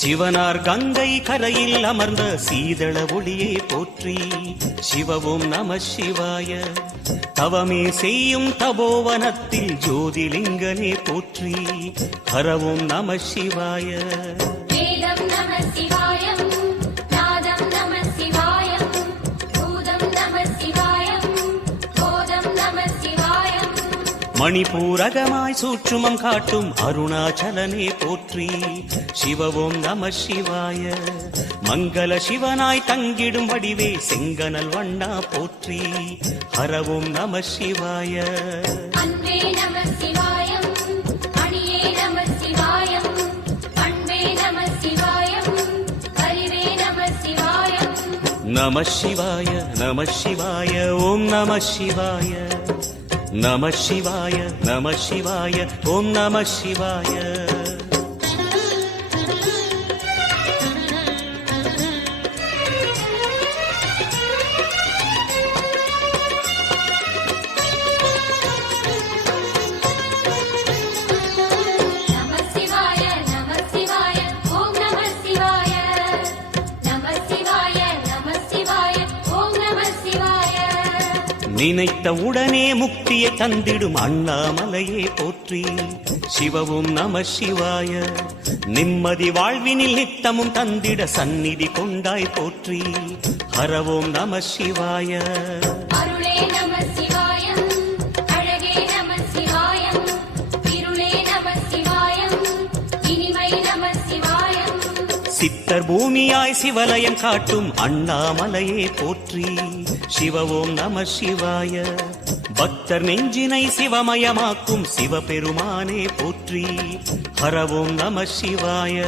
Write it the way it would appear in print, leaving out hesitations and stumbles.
சிவனார் கங்கை கரையில் அமர்ந்த சீதள ஒளியே போற்றி. சிவவும் நம சிவாய. தவமே செய்யும் தபோவனத்தில் ஜோதிலிங்கனே போற்றி. ஹரவும் நம சிவாய. வேதம் நம சிவாயம், நாதம் நம சிவாயம், பூதம் நம சிவாயம், போதம் நம சிவாயம். மணிபூரகமாய் சூற்றுமம் காட்டும் அருணாச்சலனே போற்றி. சிவவும் நம சிவாய. மங்கள சிவனாய் தங்கிடும் வடிவே செங்கனல் வண்ணா போற்றி. ஹரவும் நம சிவாய. அன்பே நம சிவாயம், அணியே நம சிவாயம், அன்பே நம சிவாயம், அறிவே நம சிவாயம். நம சிவாய நம சிவாய ஓம் நம சிவாய. நம சிவாய நம சிவாய ஓம் நம சிவாய. நம சிவாய நம சிவாய ஓம் நம சிவாய. நம சிவாய நம சிவாய ஓம் நம சிவாய. நினைத்த உடனே முக்தியை தந்திடும் அண்ணாமலையே போற்றி. சிவவும் நம சிவாய. நிம்மதி வாழ்வினில் நித்தமும் தந்திட சந்நிதி கொண்டாய் போற்றி. ஹரவோம் நம சிவாய. அருளே நம சிவாயம், அழகே நம சிவாயம், இருளே நம சிவாயம், இனிமை நம சிவாயம். சித்தர் பூமியாய் சிவலயம் காட்டும் அண்ணாமலையே போற்றி. சிவவோம் நம சிவாய. பக்தர் நெஞ்சினை சிவமயமாக்கும் சிவபெருமானே போற்றி. ஹரவோம் நம சிவாய.